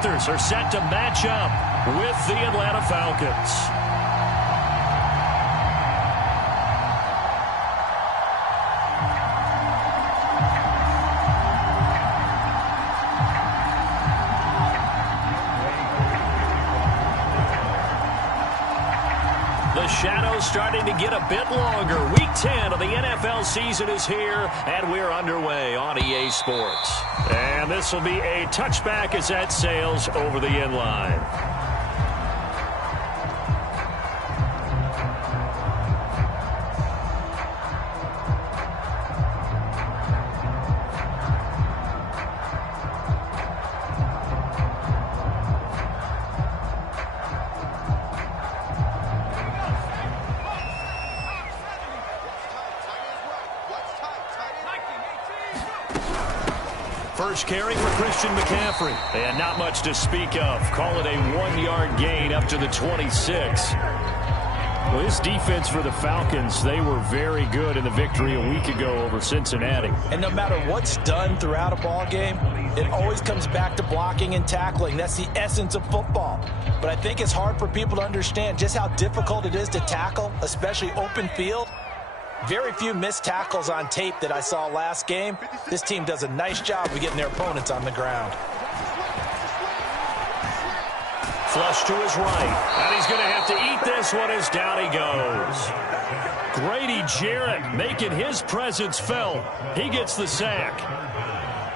Panthers are set to match up with the Atlanta Falcons. The shadow's starting to get a bit longer. Week 10 of the NFL season is here, and we're underway on EA Sports. And this will be a touchback as that sails over the end line. First carry for Christian McCaffrey. And not much to speak of. Call it a 1-yard gain up to the 26. Well, this defense for the Falcons, they were very good in the victory a week ago over Cincinnati. And no matter what's done throughout a ball game, it always comes back to blocking and tackling. That's the essence of football. But I think it's hard for people to understand just how difficult it is to tackle, especially open field. Very few missed tackles on tape that I saw last game. This team does a nice job of getting their opponents on the ground. Flush to his right. And he's going to have to eat this one as down he goes. Grady Jarrett making his presence felt. He gets the sack.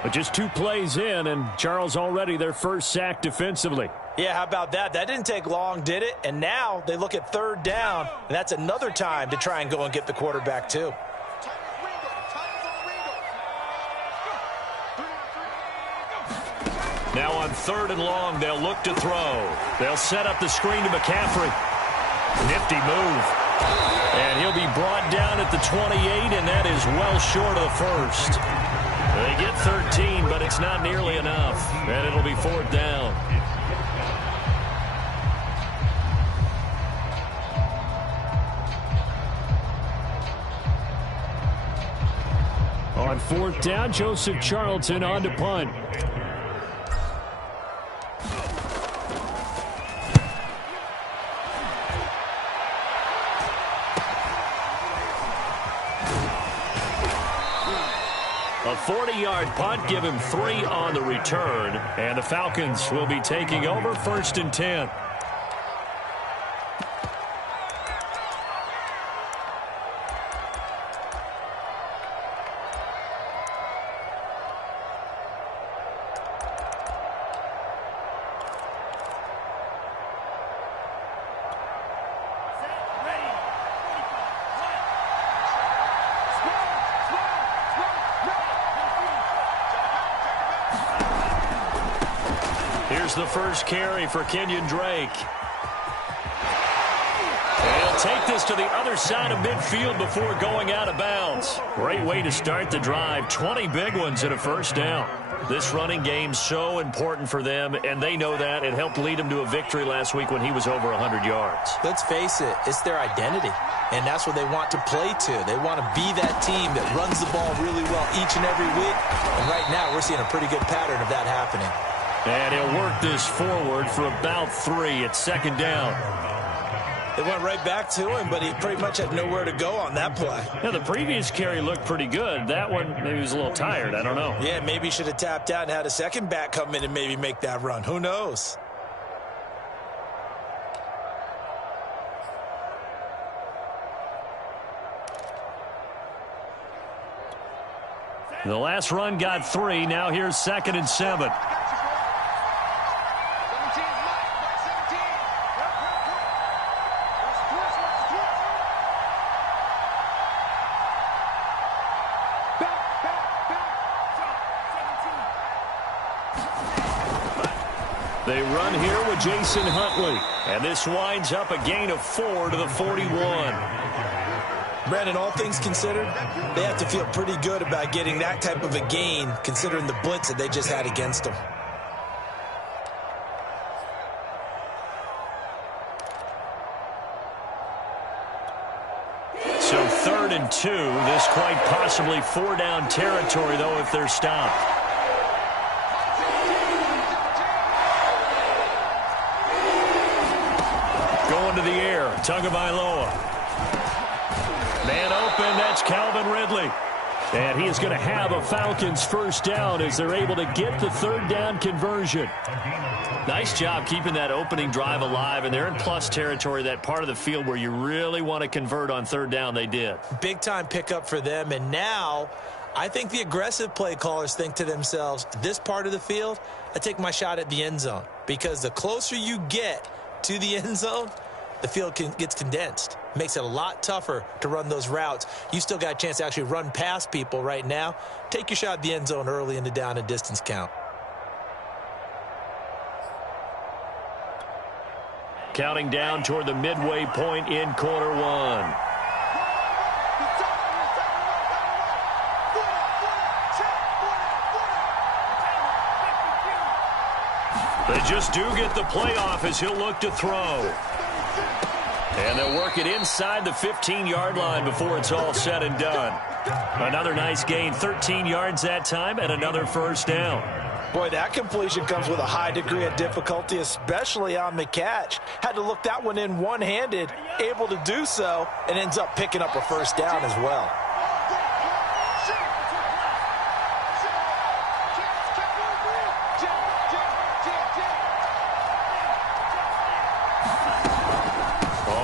But just 2 plays in, and Charles already their first sack defensively. Yeah, how about that? That didn't take long, did it? And now they look at 3rd down, and that's another time to try and go and get the quarterback too. Now on 3rd and long, they'll look to throw. They'll set up the screen to McCaffrey. Nifty move. And he'll be brought down at the 28, and that is well short of the first. They get 13, but it's not nearly enough. And it'll be 4th down. On 4th down, Joseph Charlton on to punt. A 40-yard punt, give him 3 on the return. And the Falcons will be taking over 1st and 10. Here's the first carry for Kenyon Drake. And he'll take this to the other side of midfield before going out of bounds. Great way to start the drive. 20 big ones and a first down. This running game's so important for them, and they know that. It helped lead them to a victory last week when he was over 100 yards. Let's face it, it's their identity, and that's what they want to play to. They want to be that team that runs the ball really well each and every week, and right now we're seeing a pretty good pattern of that happening. And he'll work this forward for about 3 at 2nd down. They went right back to him, but he pretty much had nowhere to go on that play. Yeah, the previous carry looked pretty good. That one, maybe he was a little tired. I don't know. Yeah, maybe he should have tapped out and had a second back come in and maybe make that run. Who knows? The last run got 3. Now here's 2nd and 7. They run here with Jason Huntley. And this winds up a gain of 4 to the 41. Brandon, all things considered, they have to feel pretty good about getting that type of a gain considering the blitz that they just had against them. So 3rd and 2. This quite possibly 4-down territory, though, if they're stopped. one to the air. Tagovailoa. Man open, that's Calvin Ridley. And he is going to have a Falcons first down as they're able to get the third down conversion. Nice job keeping that opening drive alive, and they're in plus territory, that part of the field where you really want to convert on third down. They did. Big-time pickup for them, and now I think the aggressive play callers think to themselves, this part of the field, I take my shot at the end zone, because the closer you get to the end zone, the field gets condensed. Makes it a lot tougher to run those routes. You still got a chance to actually run past people right now. Take your shot at the end zone early in the down and distance count. Counting down toward the midway point in quarter one. They just do get the playoff as he'll look to throw. And they'll work it inside the 15-yard line before it's all said and done. Another nice gain, 13 yards that time, and another first down. Boy, that completion comes with a high degree of difficulty, especially on the catch. Had to look that one in one-handed, able to do so, and ends up picking up a first down as well.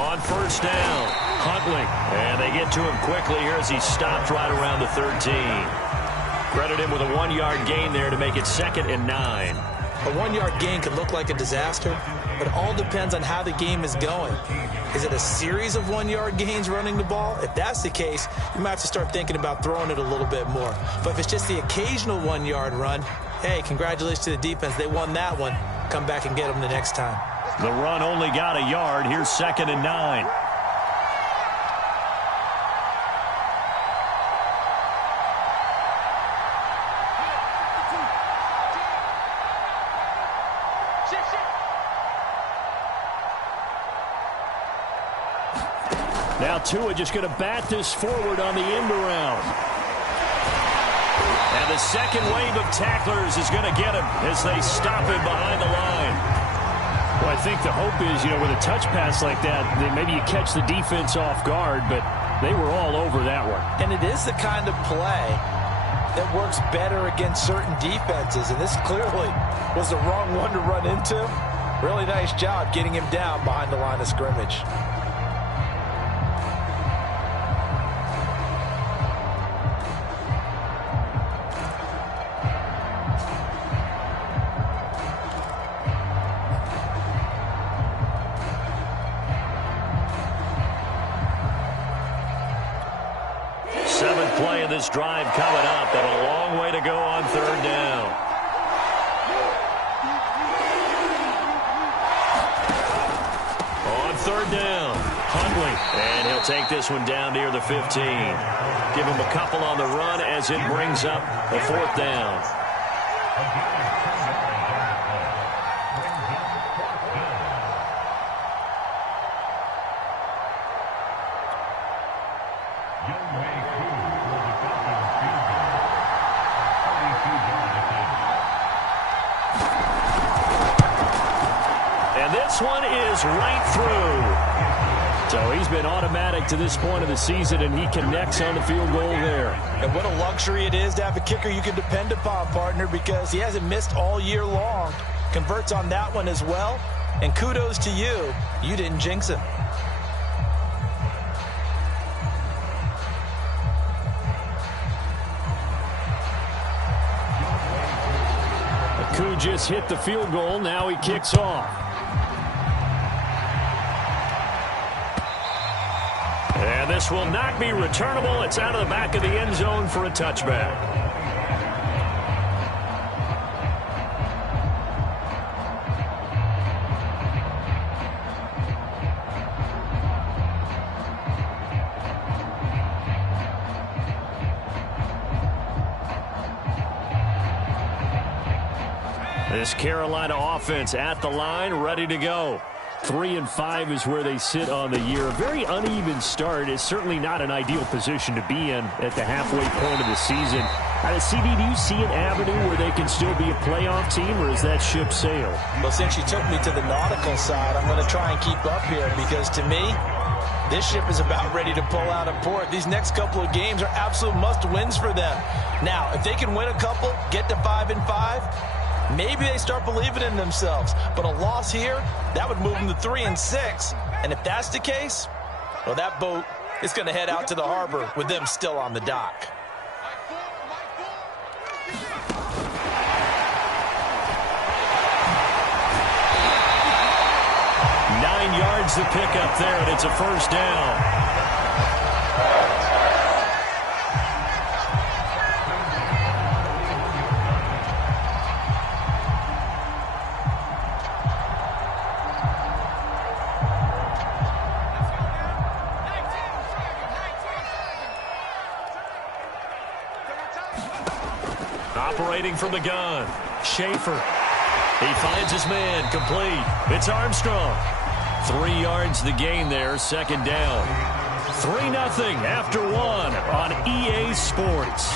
On first down, Huntley. And they get to him quickly here as he stopped right around the 13. Credit him with a 1-yard gain there to make it 2nd and 9. A 1-yard gain could look like a disaster, but it all depends on how the game is going. Is it a series of 1-yard gains running the ball? If that's the case, you might have to start thinking about throwing it a little bit more. But if it's just the occasional 1-yard run, hey, congratulations to the defense. They won that one. Come back and get them the next time. The run only got a yard. Here's 2nd and 9. Now Tua just going to bat this forward on the end around. And the second wave of tacklers is going to get him as they stop him behind the line. Well, I think the hope is, with a touch pass like that, maybe you catch the defense off guard, but they were all over that one. And it is the kind of play that works better against certain defenses, and this clearly was the wrong one to run into. Really nice job getting him down behind the line of scrimmage. Play of this drive coming up, and a long way to go on third down. On third down, Huntley, and he'll take this one down near the 15. Give him a couple on the run as it brings up a 4th down. This one is right through. So he's been automatic to this point of the season, and he connects on the field goal there. And what a luxury it is to have a kicker you can depend upon, partner, because he hasn't missed all year long. Converts on that one as well. And kudos to you. You didn't jinx him. Aku just hit the field goal. Now he kicks off. And this will not be returnable. It's out of the back of the end zone for a touchback. This Carolina offense at the line, ready to go. 3-5 is where they sit on the year. A very uneven start. Is certainly not an ideal position to be in at the halfway point of the season. CD, do you see an avenue where they can still be a playoff team, or is that ship sailed? Well, since you took me to the nautical side, I'm going to try and keep up here, because to me, this ship is about ready to pull out of port. These next couple of games are absolute must-wins for them. Now, if they can win a couple, get to 5-5, maybe they start believing in themselves. But a loss here, that would move them to 3-6. And if that's the case, well, that boat is going to head out to the harbor with them still on the dock. Yards the pick up there, and it's a first down. Operating from the gun, Schaefer. He finds his man, complete. It's Armstrong. 3 yards the gain there, second down. 3-0 after 1 on EA Sports.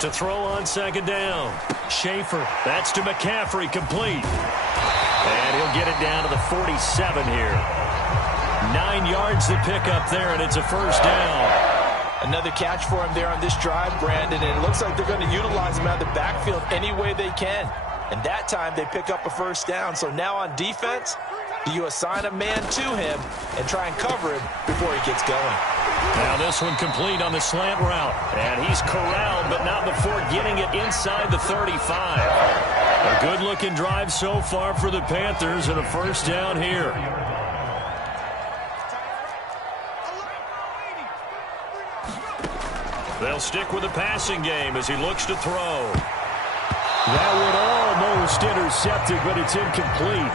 To throw on second down, Schaefer. That's to McCaffrey, complete. And he'll get it down to the 47 here. 9 yards to pick up there, and it's a first down. Another catch for him there on this drive, Brandon, and it looks like they're going to utilize him out of the backfield any way they can. And that time they pick up a first down. So now on defense, do you assign a man to him and try and cover him before he gets going? Now this one complete on the slant route. And he's corralled, but not before getting it inside the 35. A good-looking drive so far for the Panthers, and a first down here. They'll stick with the passing game as he looks to throw. That would almost intercept it, but it's incomplete.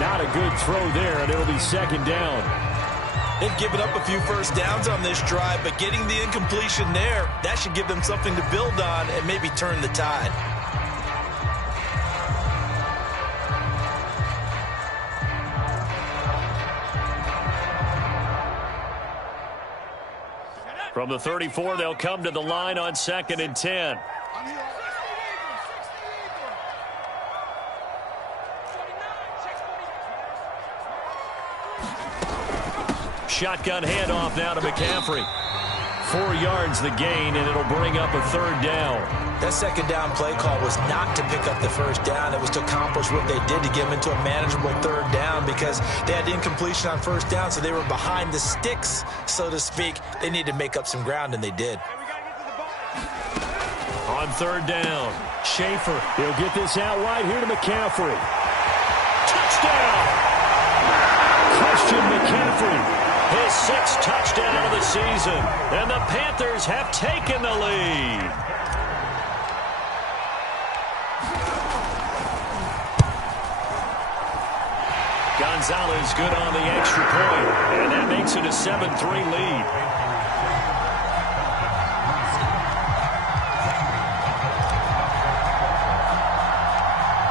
Not a good throw there, and it'll be second down. They've given up a few first downs on this drive, but getting the incompletion there, that should give them something to build on and maybe turn the tide. From the 34, they'll come to the line on 2nd and 10. Shotgun handoff now to McCaffrey. 4 yards the gain, and it'll bring up a third down. That second down play call was not to pick up the first down. It was to accomplish what they did to get them into a manageable third down, because they had incompletion on first down, so they were behind the sticks, so to speak. They needed to make up some ground, and they did. On third down, Schaefer. He'll get this out wide here to McCaffrey. Touchdown! Christian McCaffrey. His 6th touchdown of the season, and the Panthers have taken the lead. Gonzalez good on the extra point, and that makes it a 7-3 lead.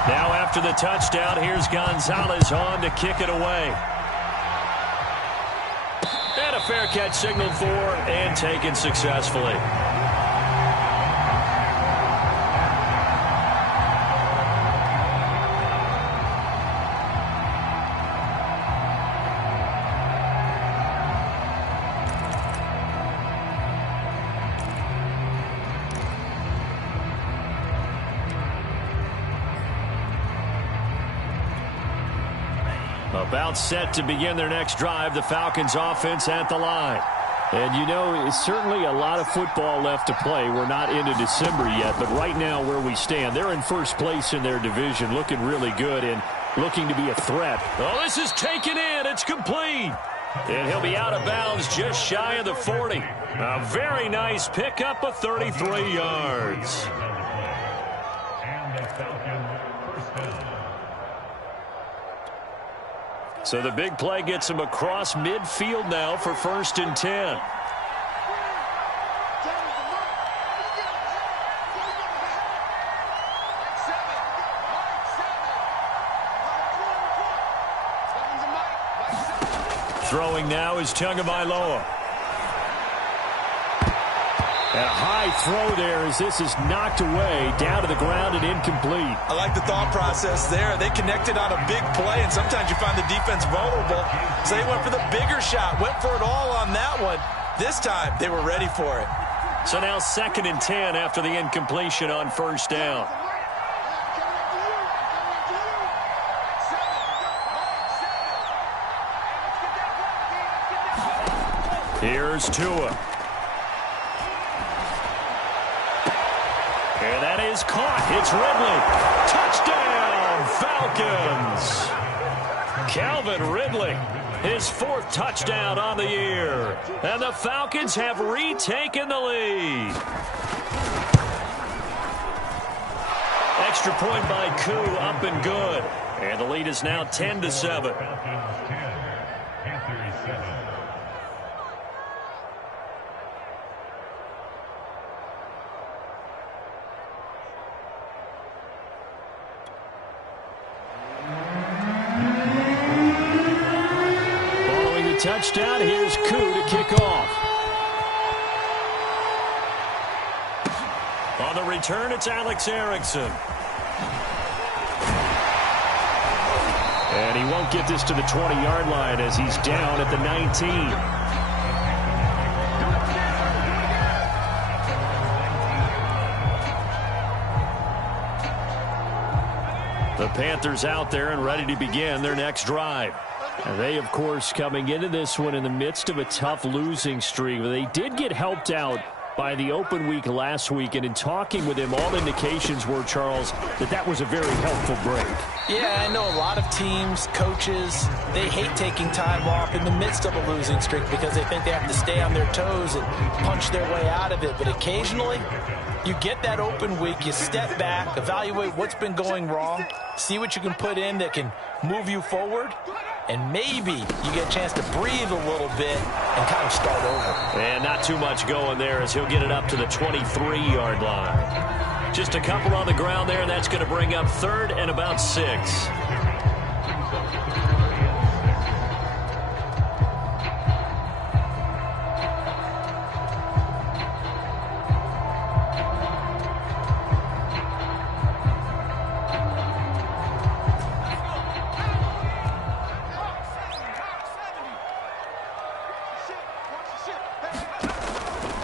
Now after the touchdown, here's Gonzalez on to kick it away. And a fair catch signaled for and taken successfully. About set to begin their next drive, the Falcons offense at the line. And, you know, it's certainly a lot of football left to play. We're not into December yet, but right now where we stand, they're in first place in their division, looking really good and looking to be a threat. Oh, this is taken in. It's complete. And he'll be out of bounds just shy of the 40. A very nice pickup of 33 yards. So the big play gets him across midfield now for 1st and 10. Throwing now is Tagovailoa. And a high throw there as this is knocked away, down to the ground and incomplete. I like the thought process there. They connected on a big play, and sometimes you find the defense vulnerable. So they went for the bigger shot, went for it all on that one. This time, they were ready for it. So now 2nd and 10 after the incompletion on 1st down. Here's Tua. And that is caught. It's Ridley. Touchdown, Falcons. Calvin Ridley, his 4th touchdown on the year. And the Falcons have retaken the lead. Extra point by Koo, up and good. And the lead is now 10-7. Touchdown. Here's Koo to kick off. On the return, it's Alex Erickson. And he won't get this to the 20-yard line as he's down at the 19. The Panthers out there and ready to begin their next drive. And they, of course, coming into this one in the midst of a tough losing streak. They did get helped out by the open week last week, and in talking with him, all indications were, Charles, that was a very helpful break. Yeah, I know a lot of teams, coaches, they hate taking time off in the midst of a losing streak because they think they have to stay on their toes and punch their way out of it. But occasionally, you get that open week, you step back, evaluate what's been going wrong, see what you can put in that can move you forward, and maybe you get a chance to breathe a little bit and kind of start over. And not too much going there as he'll get it up to the 23-yard line. Just a couple on the ground there, and that's going to bring up 3rd and about 6.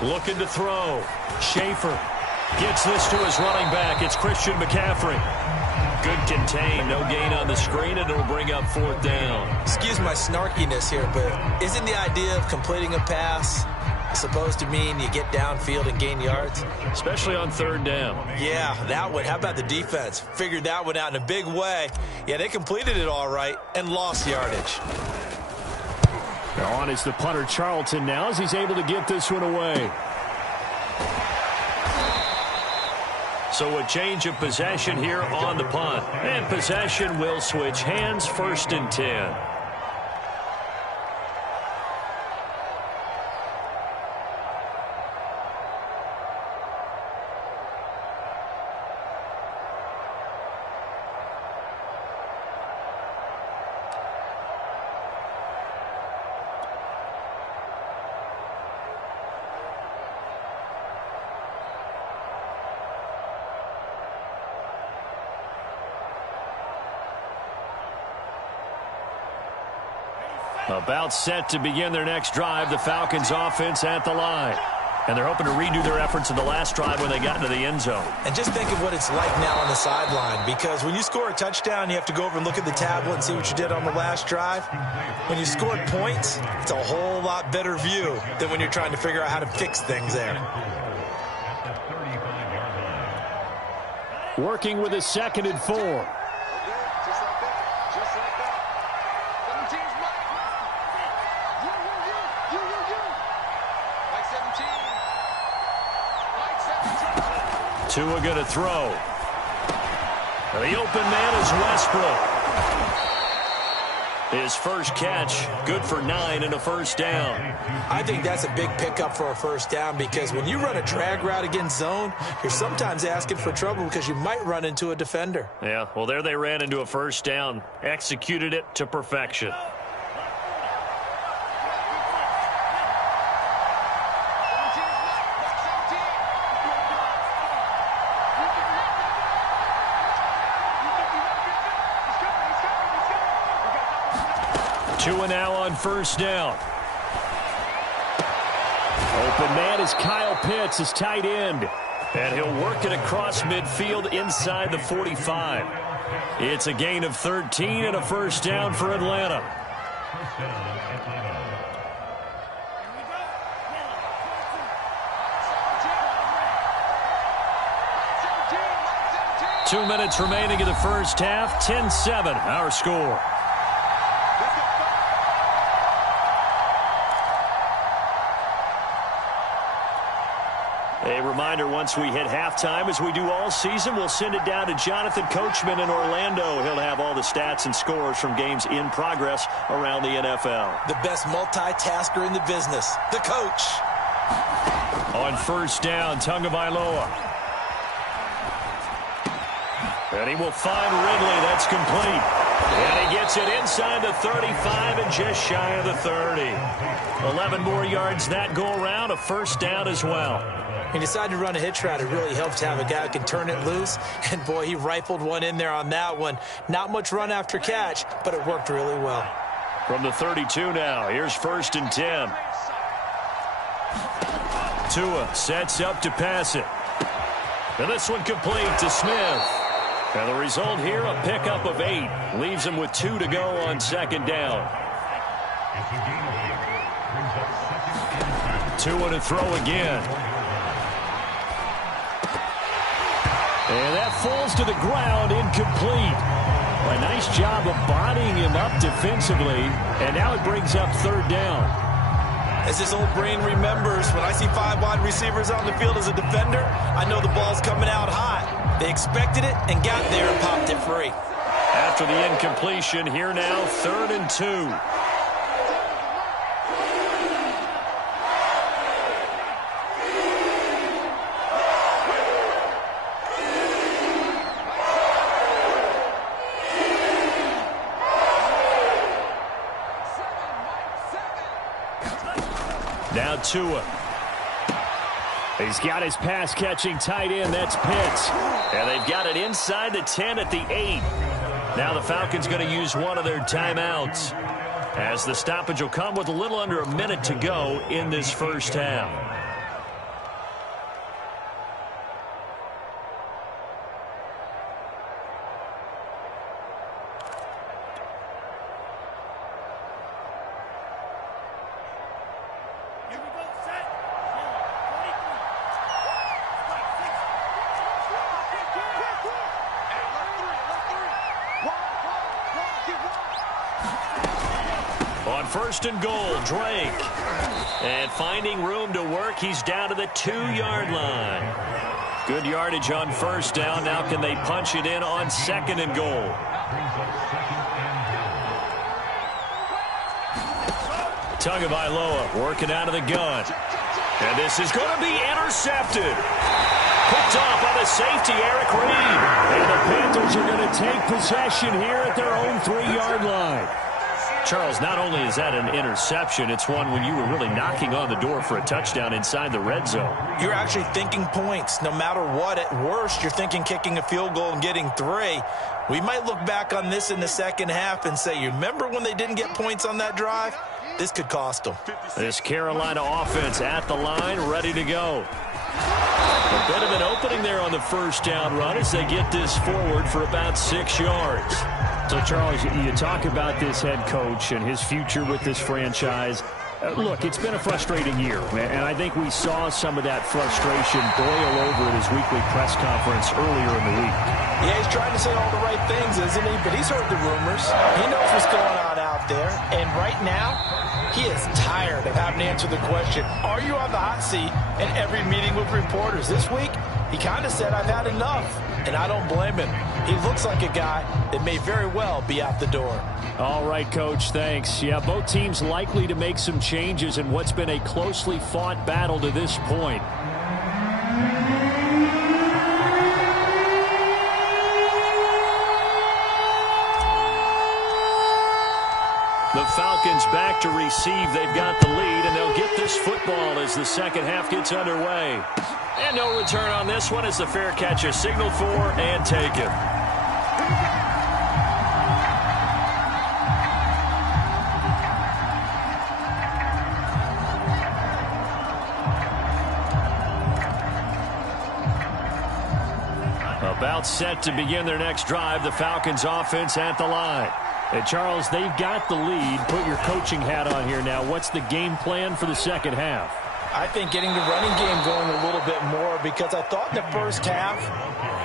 Looking to throw. Schaefer gets this to his running back. It's Christian McCaffrey. Good contain. No gain on the screen, and it'll bring up 4th down. Excuse my snarkiness here, but isn't the idea of completing a pass supposed to mean you get downfield and gain yards? Especially on 3rd down. Yeah, that one. How about the defense? Figured that one out in a big way. Yeah, they completed it all right and lost yardage. On is the punter Charlton now as he's able to get this one away. So a change of possession here on the punt. And possession will switch hands, 1st and 10. About set to begin their next drive, the Falcons offense at the line. And they're hoping to redo their efforts in the last drive when they got into the end zone. And just think of what it's like now on the sideline, because when you score a touchdown, you have to go over and look at the tablet and see what you did on the last drive. When you scored points, it's a whole lot better view than when you're trying to figure out how to fix things there. Working with a 2nd and 4. Tua going to throw. The open man is Westbrook. His first catch, good for 9 and a first down. I think that's a big pickup for a first down because when you run a drag route against zone, you're sometimes asking for trouble because you might run into a defender. Yeah, well, there they ran into a first down, executed it to perfection. Two and now on first down. Open man is Kyle Pitts, his tight end. And he'll work it across midfield inside the 45. It's a gain of 13 and a first down for Atlanta. Two minutes remaining in the first half. 10-7, our score. A reminder, once we hit halftime, as we do all season, we'll send it down to Jonathan Coachman in Orlando. He'll have all the stats and scores from games in progress around the NFL. The best multitasker in the business, the coach. On first down, Tagovailoa. And he will find Ridley. That's complete. And he gets it inside the 35 and just shy of the 30. 11 more yards that go around, a first down as well. He decided to run a hitch route. It really helps to have a guy who can turn it loose. And, boy, he rifled one in there on that one. Not much run after catch, but it worked really well. From the 32 now, here's first and 10. Tua sets up to pass it. And this one complete to Smith. And the result here, a pickup of 8. Leaves him with 2 to go on second down. Tua to throw again. And that falls to the ground, incomplete. A nice job of bodying him up defensively, and now it brings up third down. As his old brain remembers, when I see 5 wide receivers on the field as a defender, I know the ball's coming out hot. They expected it and got there and popped it free. After the incompletion, here now, 3rd and 2. Now Tua. He's got his pass-catching tight end. That's Pitts. And they've got it inside the 10 at the 8. Now the Falcons going to use one of their timeouts, as the stoppage will come with a little under a minute to go in this first half. First and goal, Drake. And finding room to work, he's down to the 2-yard line. Good yardage on first down. Now can they punch it in on second and goal? Tagovailoa working out of the gun. And this is going to be intercepted. Picked off by the safety, Eric Reed. And the Panthers are going to take possession here at their own 3-yard line. Charles, not only is that an interception, it's one when you were really knocking on the door for a touchdown inside the red zone. You're actually thinking points. No matter what, at worst, you're thinking kicking a field goal and getting 3. We might look back on this in the second half and say, you remember when they didn't get points on that drive? This could cost them. This Carolina offense at the line, ready to go. A bit of an opening there on the first down run as they get this forward for about 6 yards. So, Charles, you talk about this head coach and his future with this franchise. Look, it's been a frustrating year, and I think we saw some of that frustration boil over at his weekly press conference earlier in the week. Yeah, he's trying to say all the right things, isn't he? But he's heard the rumors. He knows what's going on out there. And right now, he is tired of having to answer the question, are you on the hot seat in every meeting with reporters? This week, he kind of said, I've had enough. and I don't blame him. He looks like a guy that may very well be out the door. All right, Coach, thanks. Yeah, both teams likely to make some changes in what's been a closely fought battle to this point. The Falcons back to receive. They've got the lead, and they'll get this football as the second half gets underway. And no return on this one as the fair catch is signaled for and taken. About set to begin their next drive, the Falcons offense at the line. And Charles, they've got the lead. Put your coaching hat on here now. What's the game plan for the second half? I think getting the running game going a little bit more, because I thought in the first half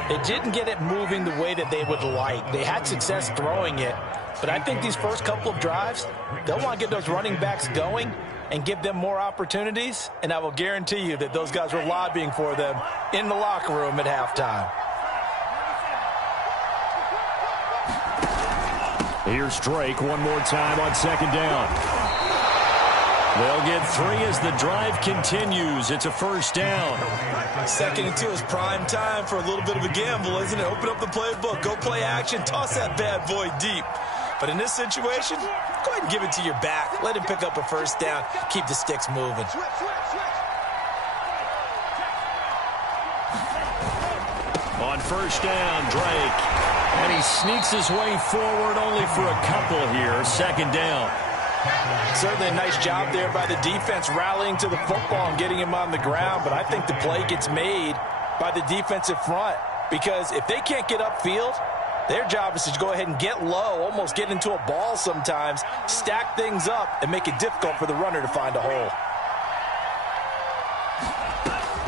they didn't get it moving the way that they would like. They had success throwing it, but I think these first couple of drives, they'll want to get those running backs going and give them more opportunities, and I will guarantee you that those guys were lobbying for them in the locker room at halftime. Here's Drake one more time on second down. They'll get 3 as the drive continues. It's a first down. 2nd and 2 is prime time for a little bit of a gamble, isn't it? Open up the playbook, go play action, toss that bad boy deep. But in this situation, go ahead and give it to your back. Let him pick up a first down. Keep the sticks moving. On first down, Drake. And he sneaks his way forward only for a couple here. Second down. Certainly a nice job there by the defense rallying to the football and getting him on the ground. But I think the play gets made by the defensive front, because if they can't get upfield, their job is to go ahead and get low, almost get into a ball sometimes, stack things up, and make it difficult for the runner to find a hole.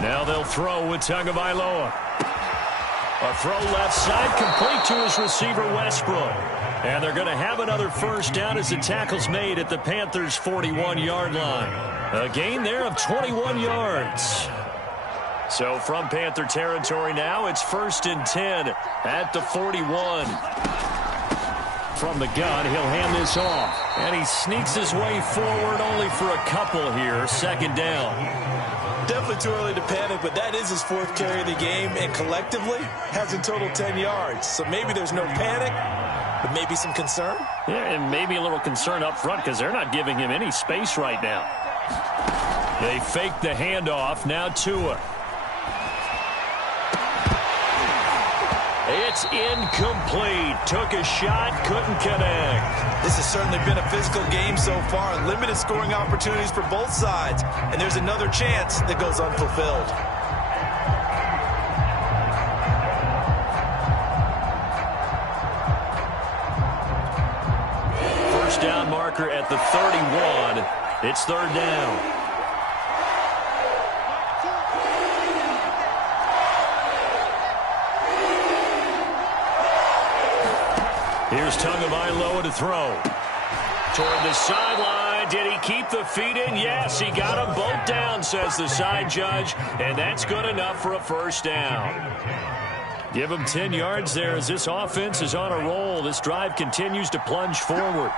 Now they'll throw with Tagovailoa. A throw left side, complete to his receiver, Westbrook. And they're going to have another first down as the tackle's made at the Panthers' 41-yard line. A gain there of 21 yards. So from Panther territory now, it's 1st and 10 at the 41. From the gun, he'll hand this off. And he sneaks his way forward only for a couple here. Second down. Definitely too early to panic, but that is his 4th carry of the game, and collectively has in total 10 yards. So maybe there's no panic, but maybe some concern. Yeah, and maybe a little concern up front, because they're not giving him any space right now. They fake the handoff. Now Tua. It's incomplete. Took a shot, couldn't connect. This has certainly been a physical game so far. Limited scoring opportunities for both sides. And there's another chance that goes unfulfilled. First down marker at the 31. It's 3rd down. Here's Tagovailoa to throw. Toward the sideline. Did he keep the feet in? Yes, he got them both down, says the side judge. And that's good enough for a first down. Give him 10 yards there as this offense is on a roll. This drive continues to plunge forward.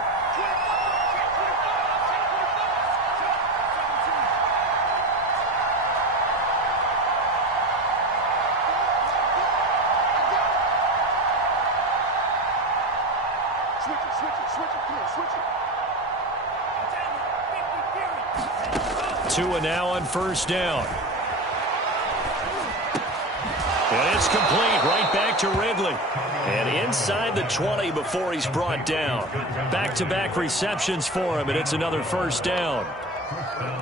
Tua now on first down. And it's complete right back to Ridley. And inside the 20 before he's brought down. Back-to-back receptions for him, and it's another first down.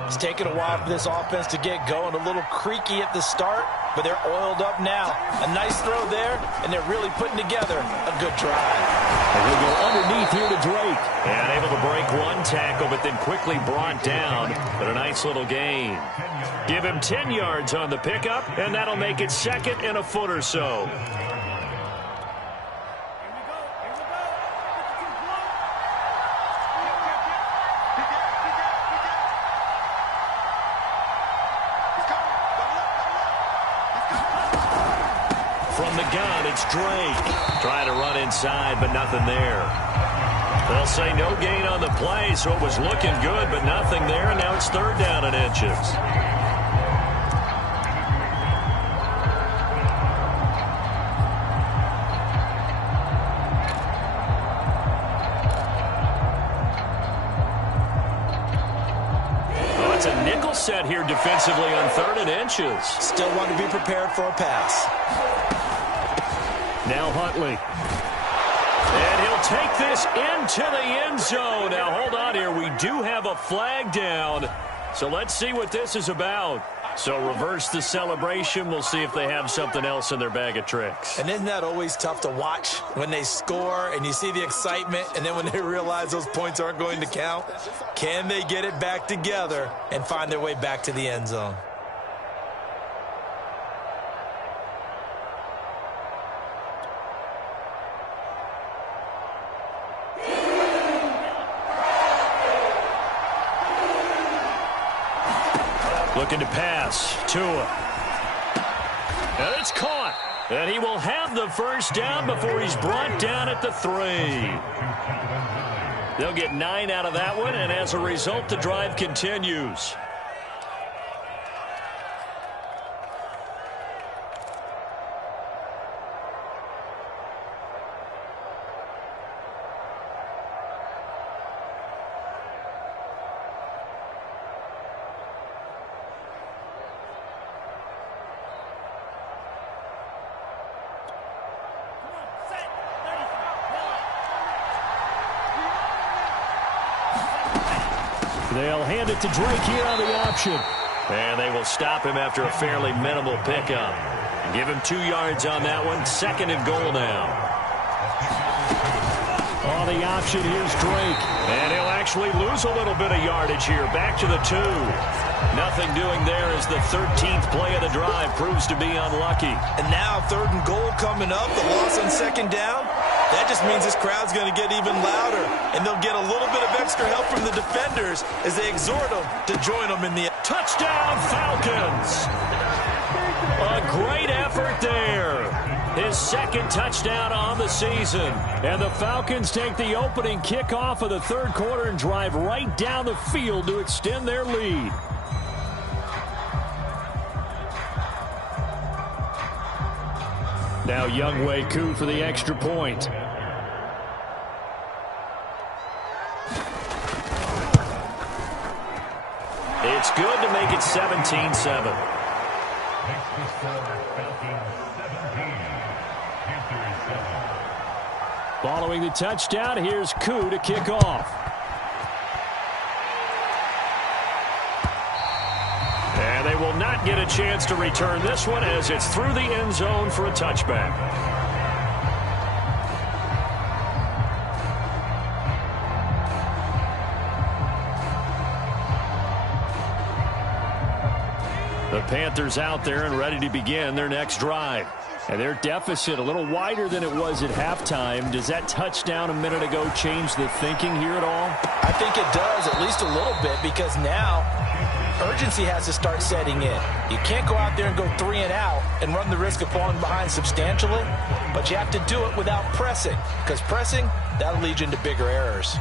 It's taken a while for this offense to get going. A little creaky at the start, but they're oiled up now. A nice throw there, and they're really putting together a good drive. And he'll go underneath here to Drake. And able to break one tackle, but then quickly brought down. But a nice little gain. Give him 10 yards on the pickup, and that'll make it 2nd and a foot or so. from the gun. It's Drake. Trying to run inside, but nothing there. They'll say no gain on the play, so it was looking good, but nothing there, and now it's third down and inches. It's a nickel set here defensively on third and inches. Still want to be prepared for a pass. Now Huntley. And he'll take this into the end zone. Now, hold on here. We do have a flag down. So let's see what this is about. So reverse the celebration. We'll see if they have something else in their bag of tricks. And isn't that always tough to watch when they score and you see the excitement, and then when they realize those points aren't going to count? Can they get it back together and find their way back to the end zone? Looking to pass. Tua. And it's caught. And he will have the first down before he's brought down at the 3. They'll get 9 out of that one, and as a result, the drive continues. They'll hand it to Drake here on the option. And they will stop him after a fairly minimal pickup. Give him 2 yards on that one. Second and goal now. On the option, here's Drake. And he'll actually lose a little bit of yardage here. Back to the 2. Nothing doing there as the 13th play of the drive proves to be unlucky. And now third and goal coming up. The loss on second down. That just means this crowd's going to get even louder. And they'll get a little bit of extra help from the defenders as they exhort them to join them in the touchdown Falcons. A great effort there. His second touchdown on the season. And the Falcons take the opening kickoff of the third quarter and drive right down the field to extend their lead. Now Younghoe Koo for the extra point. It's good to make it 17-7. Following the touchdown, here's Koo to kick off. And they will not get a chance to return this one as it's through the end zone for a touchback. The Panthers out there and ready to begin their next drive. And their deficit a little wider than it was at halftime. Does that touchdown a minute ago change the thinking here at all? I think it does, at least a little bit, because now urgency has to start setting in. You can't go out there and go 3 and out and run the risk of falling behind substantially, but you have to do it without pressing, because pressing, that'll lead you into bigger errors.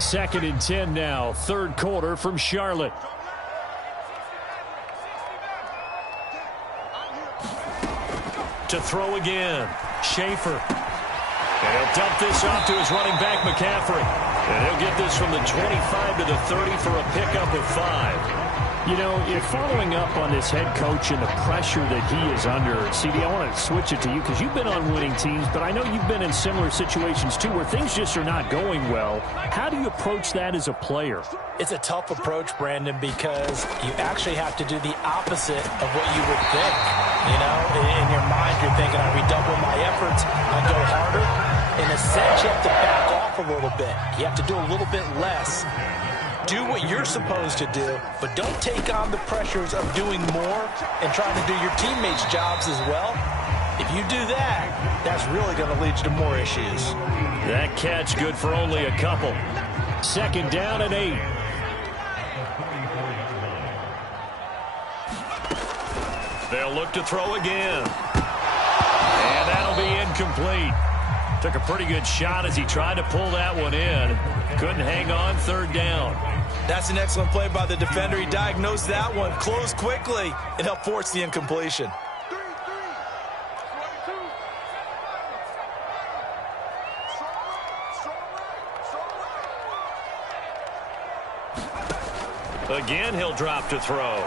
Second and 10 now, third quarter from Charlotte. To throw again, Schaefer. And he'll dump this off to his running back, McCaffrey. And he'll get this from the 25 to the 30 for a pickup of 5. You know, if following up on this head coach and the pressure that he is under, CD, I want to switch it to you because you've been on winning teams, but I know you've been in similar situations too where things just are not going well. How do you approach that as a player? It's a tough approach, Brandon, because you actually have to do the opposite of what you would think. You know, in your mind, you're thinking, I redouble my efforts, I go harder. In a sense, you have to back off a little bit. You have to do a little bit less. Do what you're supposed to do, but don't take on the pressures of doing more and trying to do your teammates' jobs as well. If you do that, that's really going to lead you to more issues. That catch good for only a couple. Second down and 8. They'll look to throw again. And that'll be incomplete. Took a pretty good shot as he tried to pull that one in. Couldn't hang on, third down. That's an excellent play by the defender. He diagnosed that one, closed quickly, and helped force the incompletion. Again, he'll drop to throw.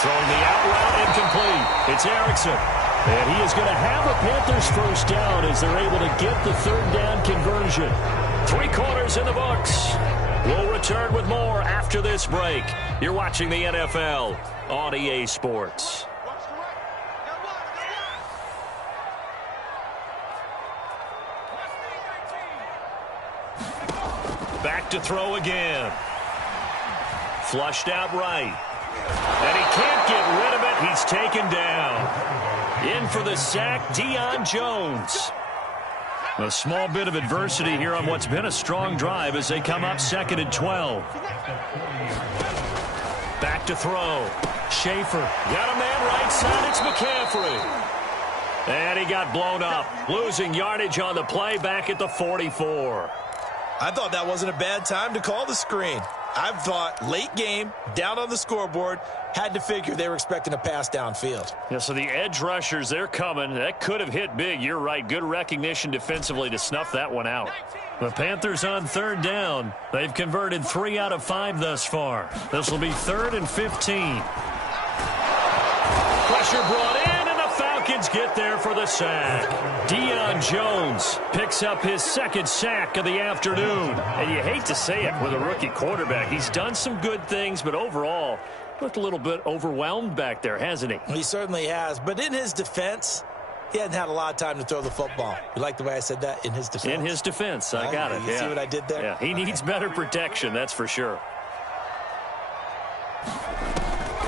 Throwing the out route, incomplete. It's Erickson. And he is going to have a Panthers first down as they're able to get the third down conversion. 3 quarters in the books. We'll return with more after this break. You're watching the NFL on EA Sports. Back to throw again. Flushed out right. And he can't get rid of it. He's taken down. In for the sack, Deion Jones. A small bit of adversity here on what's been a strong drive as they come up 2nd and 12. Back to throw. Schaefer got a man right side. It's McCaffrey. And he got blown up. Losing yardage on the play back at the 44. I thought that wasn't a bad time to call the screen. I thought late game, down on the scoreboard, had to figure they were expecting a pass downfield. Yeah, so the edge rushers, they're coming. That could have hit big. You're right. Good recognition defensively to snuff that one out. The Panthers on third down. They've converted 3 out of 5 thus far. This will be 3rd and 15. Pressure brought in, and the Falcons get there for the sack. Deion Jones picks up his 2nd sack of the afternoon. And you hate to say it with a rookie quarterback. He's done some good things, but overall, looked a little bit overwhelmed back there, hasn't he? He certainly has. But in his defense, he hasn't had a lot of time to throw the football. You like the way I said that? In his defense? In his defense. I got it. You see what I did there? Yeah, he needs better protection, that's for sure.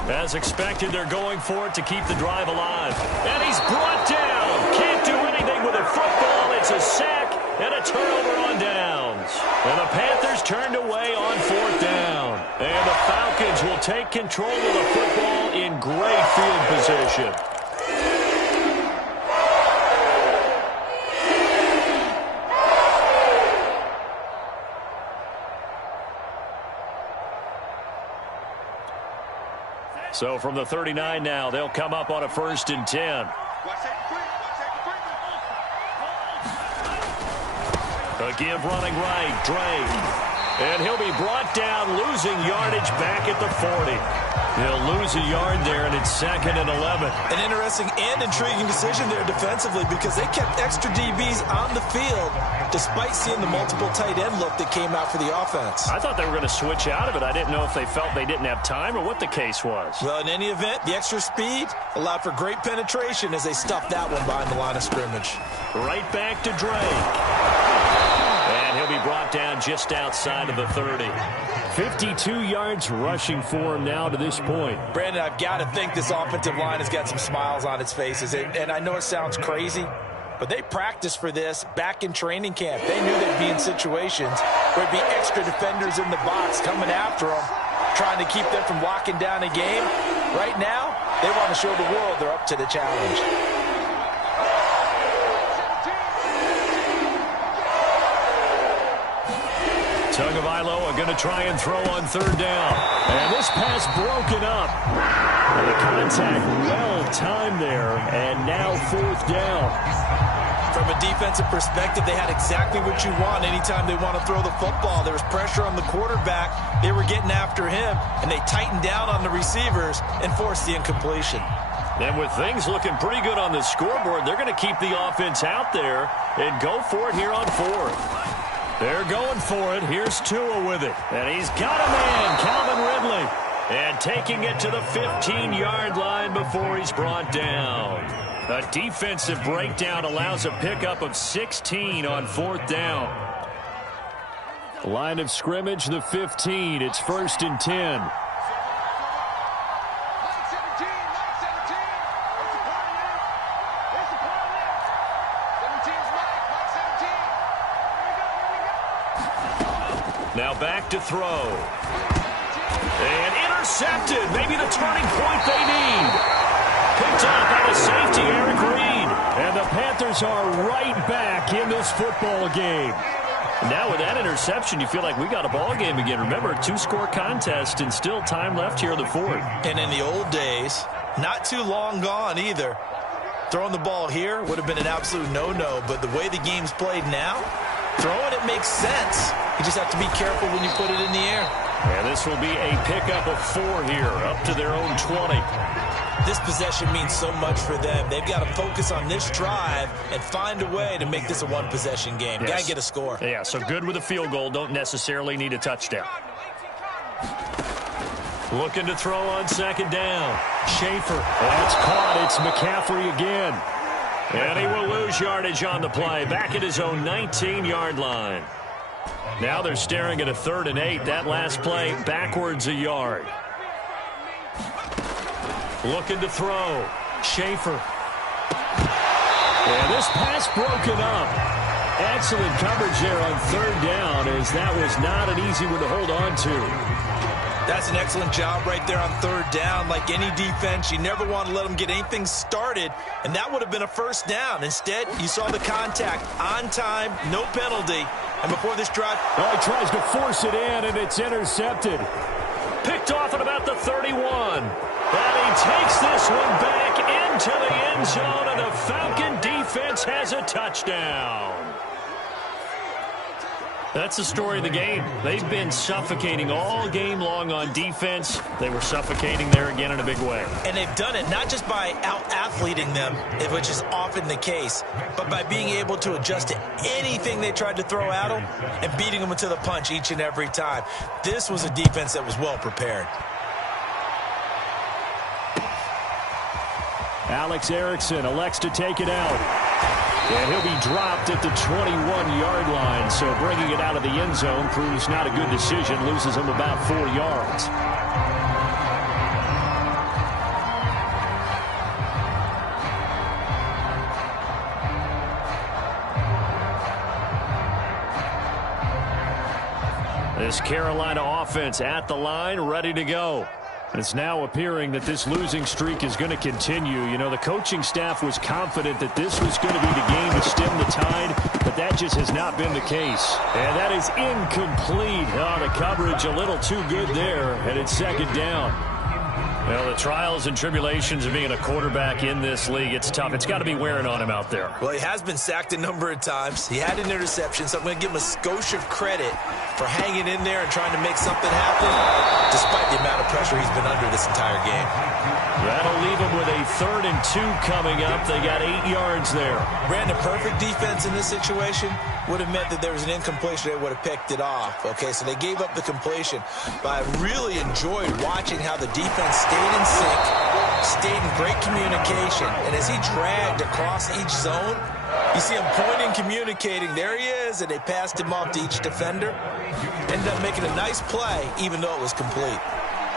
As expected, they're going for it to keep the drive alive. And he's brought down. Can't do anything with a football. It's a sack and a turnover on downs. And the Panthers turned away on 4th down. And the Falcons will take control of the football in great field position. So from the 39 now, they'll come up on a 1st and 10. A give running right, Dre. And he'll be brought down, losing yardage back at the 40. He'll lose a yard there, and it's 2nd and 11. An interesting and intriguing decision there defensively because they kept extra DBs on the field despite seeing the multiple tight end look that came out for the offense. I thought they were going to switch out of it. I didn't know if they felt they didn't have time or what the case was. Well, in any event, the extra speed allowed for great penetration as they stuffed that one behind the line of scrimmage. Right back to Drake. And he'll be brought down just outside of the 30. 52 yards rushing for him now to this point. Brandon, I've got to think this offensive line has got some smiles on its faces. And I know it sounds crazy, but they practiced for this back in training camp. They knew they'd be in situations where there'd be extra defenders in the box coming after them, trying to keep them from locking down a game. Right now, they want to show the world they're up to the challenge. Tagovailoa are going to try and throw on 3rd down. And this pass broken up. And the contact well-timed there. And now 4th down. From a defensive perspective, they had exactly what you want anytime they want to throw the football. There was pressure on the quarterback. They were getting after him, and they tightened down on the receivers and forced the incompletion. And with things looking pretty good on the scoreboard, they're going to keep the offense out there and go for it here on 4th. They're going for it. Here's Tua with it. And he's got a man, Calvin Ridley. And taking it to the 15-yard line before he's brought down. A defensive breakdown allows a pickup of 16 on 4th down. Line of scrimmage, the 15. It's 1st and 10. Now back to throw. And intercepted. Maybe the turning point they need. Bears are right back in this football game. Now with that interception, you feel like we got a ball game again. Remember, 2-score contest and still time left here in the fourth. And in the old days, not too long gone either, throwing the ball here would have been an absolute no-no. But the way the game's played now, throwing it makes sense. You just have to be careful when you put it in the air. And this will be a pickup of 4 here, up to their own 20. This possession means so much for them. They've got to focus on this drive and find a way to make this a one-possession game. Yes. Got to get a score. Yeah, so good with a field goal. Don't necessarily need a touchdown. Looking to throw on second down. Schaefer. That's caught. It's McCaffrey again. And he will lose yardage on the play. Back at his own 19-yard line. Now they're staring at a 3rd and 8. That last play backwards a yard. Looking to throw. Schaefer. And this pass broken up. Excellent coverage there on 3rd down, as that was not an easy one to hold on to. That's an excellent job right there on 3rd down. Like any defense, you never want to let them get anything started, and that would have been a 1st down. Instead, you saw the contact on time, no penalty. And before this drive... Oh, he tries to force it in, and it's intercepted. Picked off at about the 31. And he takes this one back into the end zone, and the Falcon defense has a touchdown. That's the story of the game. They've been suffocating all game long on defense. They were suffocating there again in a big way. And they've done it not just by out-athleting them, which is often the case, but by being able to adjust to anything they tried to throw at them and beating them to the punch each and every time. This was a defense that was well prepared. Alex Erickson elects to take it out. And he'll be dropped at the 21-yard line, so bringing it out of the end zone proves not a good decision, loses him about 4 yards. This Carolina offense at the line, ready to go. It's now appearing that this losing streak is going to continue. You know, the coaching staff was confident that this was going to be the game to stem the tide, but that just has not been the case. And that is incomplete. Oh, the coverage a little too good there, and it's 2nd down. Well, the trials and tribulations of being a quarterback in this league, it's tough. It's got to be wearing on him out there. Well, he has been sacked a number of times. He had an interception, so I'm going to give him a skosh of credit for hanging in there and trying to make something happen, despite the amount of pressure he's been under this entire game. That'll leave him with a 3rd and 2 coming up. They got 8 yards there. Brandon, perfect defense in this situation would have meant that there was an incompletion. They would have picked it off. Okay, so they gave up the completion. But I really enjoyed watching how the defense stayed in sync, stayed in great communication. And as he dragged across each zone, you see him pointing, communicating. There he is, and they passed him off to each defender. Ended up making a nice play, even though it was complete.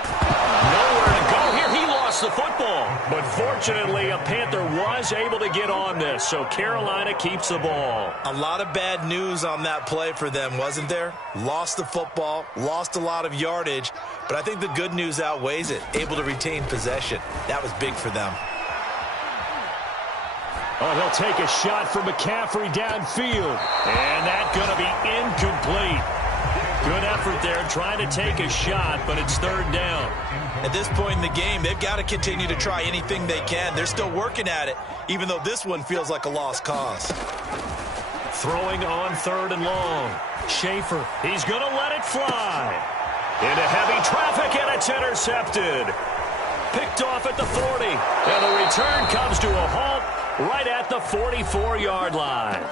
Nowhere to go here. He lost the football. But fortunately, a Panther was able to get on this, so Carolina keeps the ball. A lot of bad news on that play for them, wasn't there? Lost the football, lost a lot of yardage, but I think the good news outweighs it. Able to retain possession. That was big for them. Oh, he'll take a shot from McCaffrey downfield. And that's going to be incomplete. Good effort there trying to take a shot, but it's 3rd down. At this point in the game, they've got to continue to try anything they can. They're still working at it, even though this one feels like a lost cause. Throwing on 3rd and long. Schaefer, he's going to let it fly. Into heavy traffic, and it's intercepted. Picked off at the 40, and the return comes to a halt right at the 44-yard line.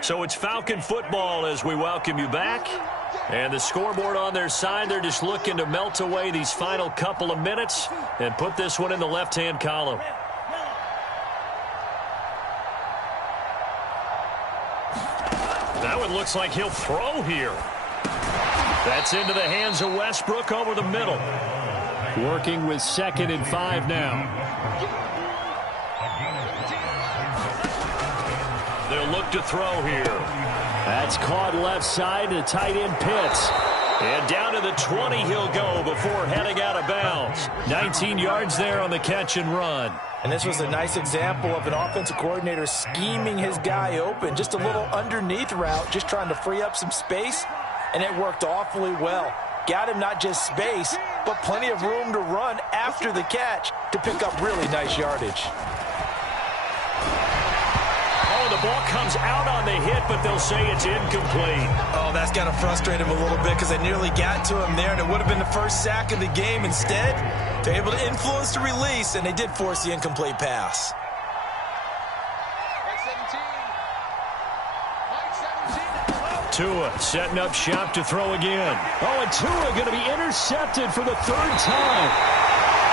So it's Falcon football as we welcome you back. And the scoreboard on their side, they're just looking to melt away these final couple of minutes and put this one in the left-hand column. That one looks like he'll throw here. That's into the hands of Westbrook over the middle. Working with 2nd and 5 now. They'll look to throw here. That's caught left side to tight end Pitts. And down to the 20 he'll go before heading out of bounds. 19 yards there on the catch and run. And this was a nice example of an offensive coordinator scheming his guy open. Just a little underneath route, just trying to free up some space, and it worked awfully well. Got him not just space, but plenty of room to run after the catch to pick up really nice yardage. Oh, the ball comes out on the hit, but they'll say it's incomplete. Oh, that's got to frustrate him a little bit because they nearly got to him there, and it would have been the first sack of the game. Instead, they're able to influence the release, and they did force the incomplete pass. Tua setting up shop to throw again. Oh, and Tua going to be intercepted for the third time.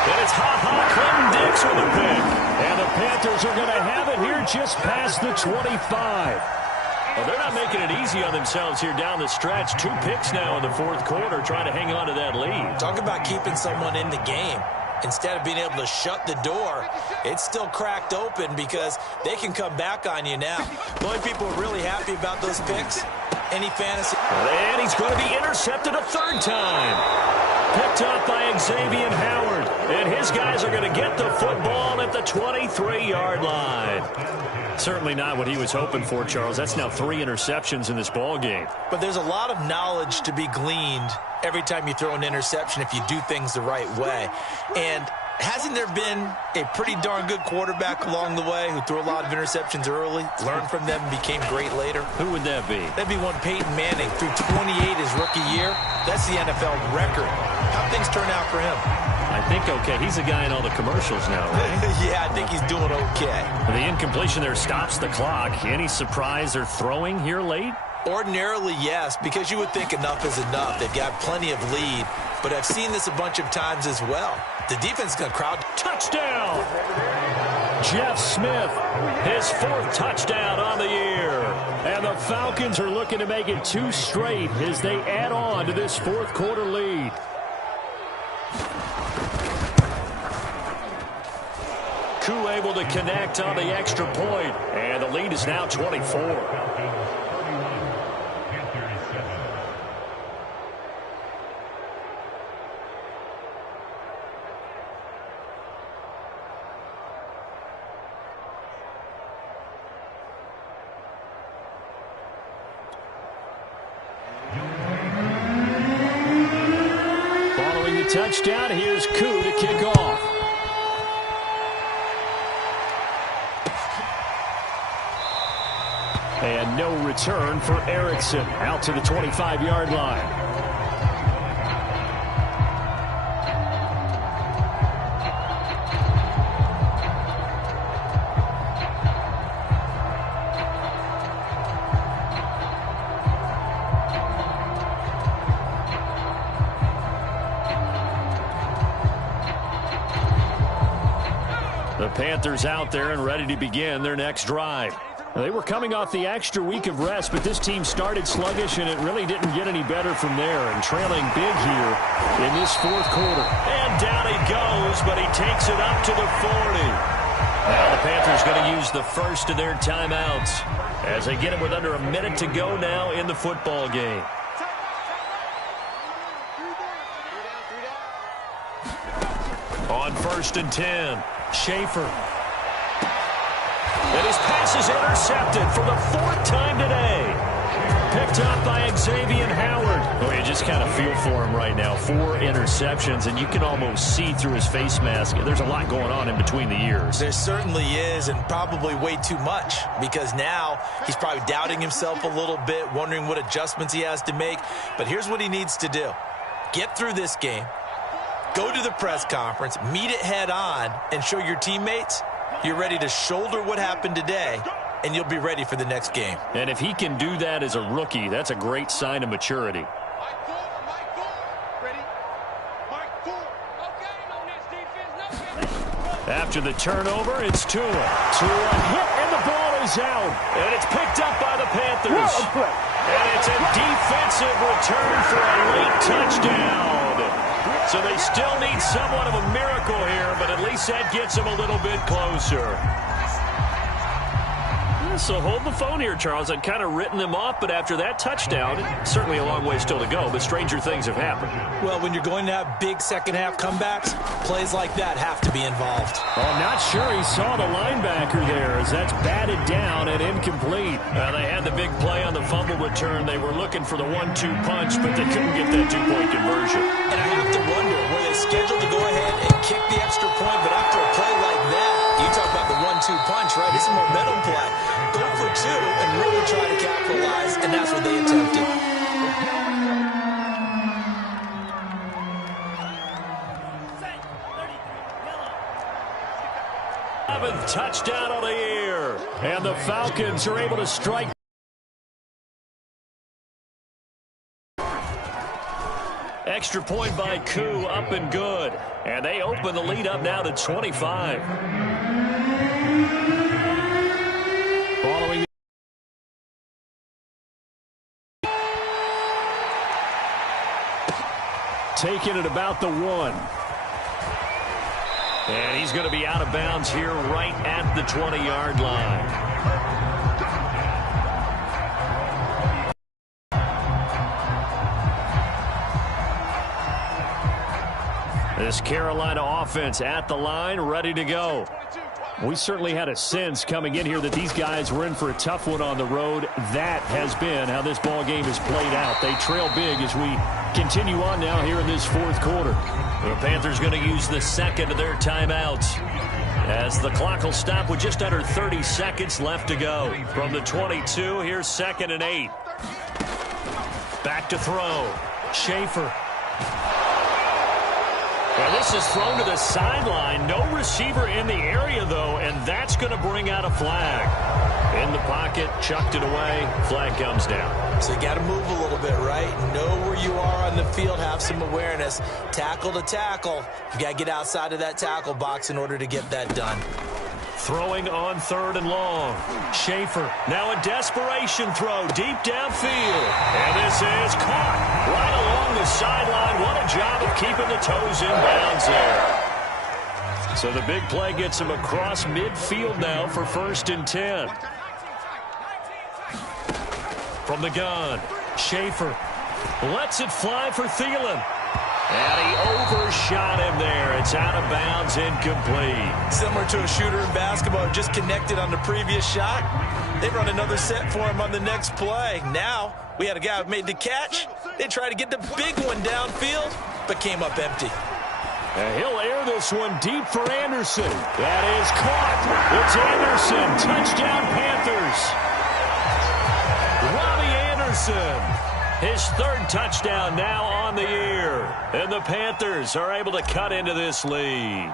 And it's Clinton Dix with a pick. And the Panthers are going to have it here just past the 25. Well, they're not making it easy on themselves here down the stretch. 2 picks now in the fourth quarter, trying to hang on to that lead. Talk about keeping someone in the game. Instead of being able to shut the door, it's still cracked open because they can come back on you now. The only people who are really happy about those picks, any fantasy. And he's going to be intercepted a third time. Picked up by Xavier Howard. And his guys are going to get the football at the 23-yard line. Certainly not what he was hoping for, Charles. That's now 3 interceptions in this ball game. But there's a lot of knowledge to be gleaned every time you throw an interception if you do things the right way. And hasn't there been a pretty darn good quarterback along the way who threw a lot of interceptions early, learned from them, and became great later? Who would that be? That'd be one Peyton Manning. Threw 28 his rookie year. That's the NFL record. How'd things turn out for him? I think okay. He's a guy in all the commercials now, right? Yeah, I think he's doing okay. The incompletion there stops the clock. Any surprise they're throwing here late? Ordinarily, yes, because you would think enough is enough. They've got plenty of lead, but I've seen this a bunch of times as well. The defense is going to crowd. Touchdown! Jeff Smith, his 4th touchdown on the year. And the Falcons are looking to make it 2 straight as they add on to this fourth quarter lead. Koo able to connect on the extra point, and the lead is now 24. Following the touchdown, here's Koo to kick off. And no return for Erickson out to the 25-yard line. The Panthers out there and ready to begin their next drive. They were coming off the extra week of rest, but this team started sluggish, and it really didn't get any better from there. And trailing big here in this fourth quarter. And down he goes, but he takes it up to the 40. Now the Panthers going to use the first of their timeouts as they get it with under a minute to go now in the football game. On 1st and 10, Schaefer. And his pass is intercepted for the 4th time today. Picked up by Xavier Howard. Oh, you just kind of feel for him right now. 4 interceptions, and you can almost see through his face mask. There's a lot going on in between the ears. There certainly is, and probably way too much, because now he's probably doubting himself a little bit, wondering what adjustments he has to make. But here's what he needs to do. Get through this game, go to the press conference, meet it head on, and show your teammates you're ready to shoulder what happened today, and you'll be ready for the next game. And if he can do that as a rookie, that's a great sign of maturity. After the turnover, it's Tua. Tua hit, and the ball is out. And it's picked up by the Panthers. And it's a defensive return for a late touchdown. So they still need somewhat of a miracle here, but at least that gets them a little bit closer. So hold the phone here, Charles. I'd kind of written them off, but after that touchdown, certainly a long way still to go, but stranger things have happened. Well, when you're going to have big second-half comebacks, plays like that have to be involved. Oh, I'm not sure he saw the linebacker there as that's batted down and incomplete. They had the big play on the fumble return. They were looking for the 1-2 punch, but they couldn't get that two-point conversion. And I have to wonder, were they scheduled to go ahead and kick the extra point, but after a play like that, you talk about the 1-2 punch, right? It's a momentum play. Go for two and really try to capitalize, and that's what they attempted. Touchdown on the year. And the Falcons are able to strike. Extra point by Koo, up and good. And they open the lead up now to 25. Following. Taking it about the 1. And he's going to be out of bounds here right at the 20-yard line. This Carolina offense at the line, ready to go. We certainly had a sense coming in here that these guys were in for a tough one on the road. That has been how this ball game has played out. They trail big as we continue on now here in this fourth quarter. The Panthers going to use the second of their timeouts as the clock will stop with just under 30 seconds left to go. From the 22, here's 2nd and 8. Back to throw. Schaefer. Well, this is thrown to the sideline. No receiver in the area, though, and that's going to bring out a flag. In the pocket, chucked it away. Flag comes down. So you got to move a little bit, right? Know where you are on the field, have some awareness. Tackle to tackle. You got to get outside of that tackle box in order to get that done. Throwing on 3rd and long. Schaefer, now a desperation throw deep downfield. And this is caught right along the sideline. What a job of keeping the toes in bounds there. So the big play gets him across midfield now for 1st and 10. From the gun, Schaefer lets it fly for Thielen. And he overshot him there. It's out of bounds, incomplete. Similar to a shooter in basketball, just connected on the previous shot. They run another set for him on the next play. Now, we had a guy who made the catch. They tried to get the big one downfield, but came up empty. And he'll air this one deep for Anderson. That is caught. It's Anderson. Touchdown, Panthers. Robbie Anderson. His 3rd touchdown now on the year. And the Panthers are able to cut into this lead.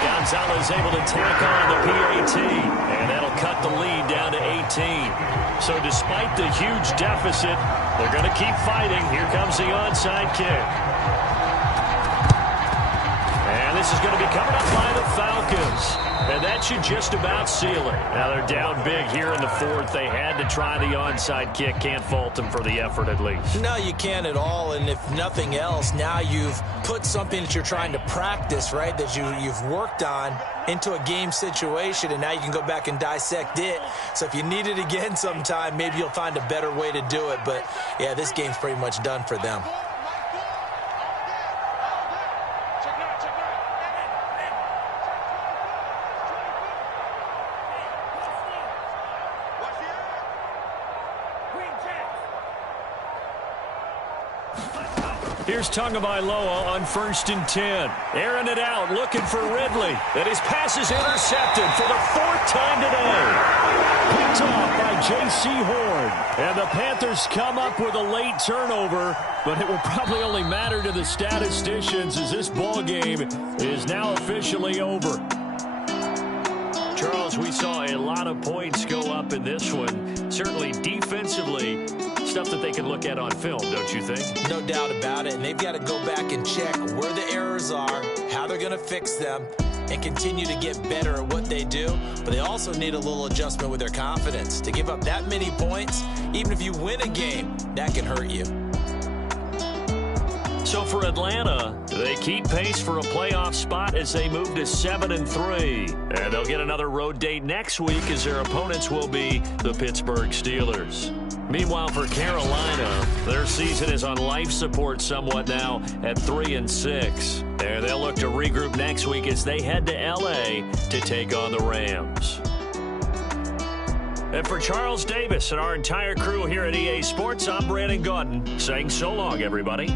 Gonzalez able to tack on the PAT. And that'll cut the lead down to 18. So despite the huge deficit, they're going to keep fighting. Here comes the onside kick. And this is going to be covered up by the Falcons. And that should just about seal it. Now they're down big here in the 4th. They had to try the onside kick. Can't fault them for the effort at least. No, you can't at all. And if nothing else, now you've put something that you're trying to practice, right, that you've worked on into a game situation, and now you can go back and dissect it. So if you need it again sometime, maybe you'll find a better way to do it. But, yeah, this game's pretty much done for them. Here's Tagovailoa on 1st and 10. Airing it out, looking for Ridley. And his pass is intercepted for the 4th time today. Picked off by J.C. Horn. And the Panthers come up with a late turnover, but it will probably only matter to the statisticians as this ball game is now officially over. Charles, we saw a lot of points go up in this one. Certainly defensively, stuff that they can look at on film, don't you think? No doubt about it. And they've got to go back and check where the errors are, how they're going to fix them, and continue to get better at what they do. But they also need a little adjustment with their confidence. To give up that many points, even if you win a game, that can hurt you. So for Atlanta. They keep pace for a playoff spot as they move to 7-3. And they'll get another road date next week as their opponents will be the Pittsburgh Steelers. Meanwhile, for Carolina, their season is on life support somewhat now at 3-6. And they'll look to regroup next week as they head to L.A. to take on the Rams. And for Charles Davis and our entire crew here at EA Sports, I'm Brandon Gaudin saying so long, everybody.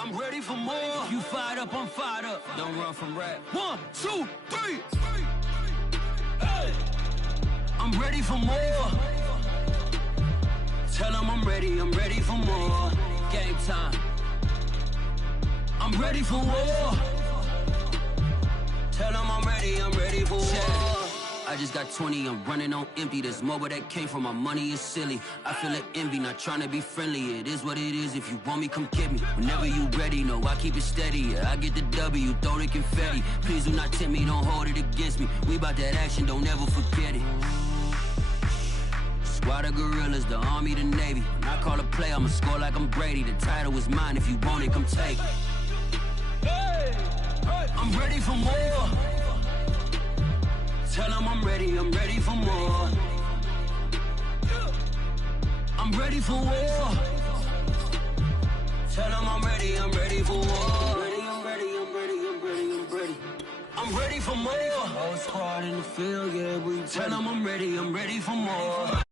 I'm ready for more. You fired up, I'm fired up. Don't run from rap. 1, 2, 3. Hey. I'm ready for more. Tell them I'm ready for more. Game time. I'm ready for war. Tell them I'm ready for war. I just got 20, I'm running on empty. There's more where that came from, my money is silly. I feel it envy, not trying to be friendly. It is what it is, if you want me, come get me. Whenever you ready, no, I keep it steady. Yeah, I get the W, throw the confetti. Please do not tempt me, don't hold it against me. We bout that action, don't ever forget it. Squad of gorillas, the army, the navy. When I call a play, I'ma score like I'm Brady. The title is mine, if you want it, come take it. I'm ready for more. Tell them I'm ready for more. I'm ready for war. Tell them I'm ready for war. I'm ready for more. Whole squad in the field, yeah, we tell them I'm ready for more.